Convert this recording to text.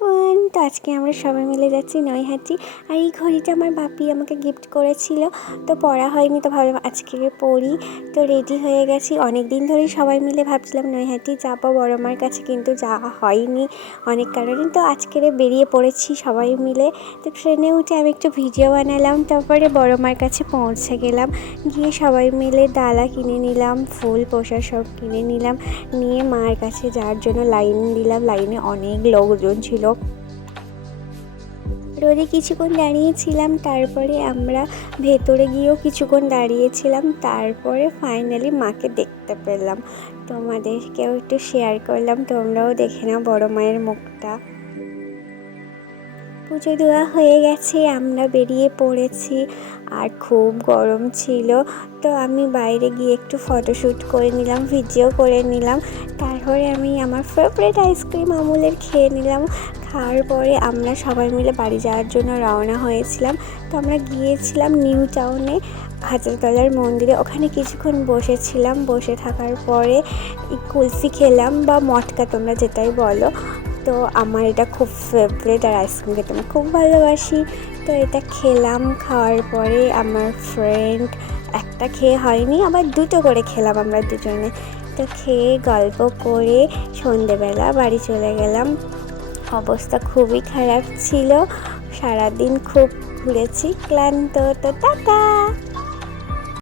Everyone, তো আজকে আমরা সবাই মিলে যাচ্ছি নৈহাটি। আর এই ঘড়িটা আমার বাপি আমাকে গিফট করেছিল, তো পরা হয়নি, তো ভাবলাম আজকে পরি। তো রেডি হয়ে গেছি। অনেক দিন ধরেই সবাই মিলে ভাবছিলাম নৈহাটি যাবো বড় মার কাছে, কিন্তু যাওয়া হয়নি অনেক কারণে। তো আজকে বেরিয়ে পড়েছি সবাই মিলে। তো ট্রেনে উঠে আমি একটু ভিডিও বানালাম, তারপরে বড় মার কাছে পৌঁছে গেলাম। গিয়ে সবাই মিলে ডালা কিনে নিলাম, ফুল প্রসাদ সব কিনে নিলাম, নিয়ে মার কাছে যাওয়ার জন্য লাইন দিলাম। লাইনে অনেক লোকজন ছিল, রোদে কিছুক্ষণ দাঁড়িয়েছিলাম, তারপরে আমরা ভেতরে গিয়েও কিছুক্ষণ দাঁড়িয়েছিলাম, তারপরে ফাইনালি মাকে দেখতে পেলাম। তোমাদেরকেও একটু শেয়ার করলাম, তোমরাও দেখে নাও বড় মায়ের মুখটা। পুজো দেওয়া হয়ে গেছে, আমরা বেরিয়ে পড়েছি। আর খুব গরম ছিল, তো আমি বাইরে গিয়ে একটু ফটোশ্যুট করে নিলাম, ভিডিও করে নিলাম। তারপরে আমি আমার ফেভারিট আইসক্রিম আমুলের খেয়ে নিলাম। খাওয়ার পরে আমরা সবাই মিলে বাড়ি যাওয়ার জন্য রওনা হয়েছিলাম। তো আমরা গিয়েছিলাম নিউ টাউনে হাজারতলার মন্দিরে, ওখানে কিছুক্ষণ বসেছিলাম। বসে থাকার পরে কুলফি খেলাম, বা মটকা তোমরা যেটাই বলো। তো আমার এটা খুব ফেভারিট, আর আইসক্রিম খেতে আমি খুব ভালোবাসি। তো এটা খেলাম। খাওয়ার পরে আমার ফ্রেন্ড একটা খেয়ে হয়নি, আবার দুটো করে খেলাম আমরা দুজনে। তো খেয়ে গল্প করে সন্ধেবেলা বাড়ি চলে গেলাম। অবস্থা খুবই খারাপ ছিল, সারাদিন খুব ঘুরেছি, ক্লান্ত। তো টাটা।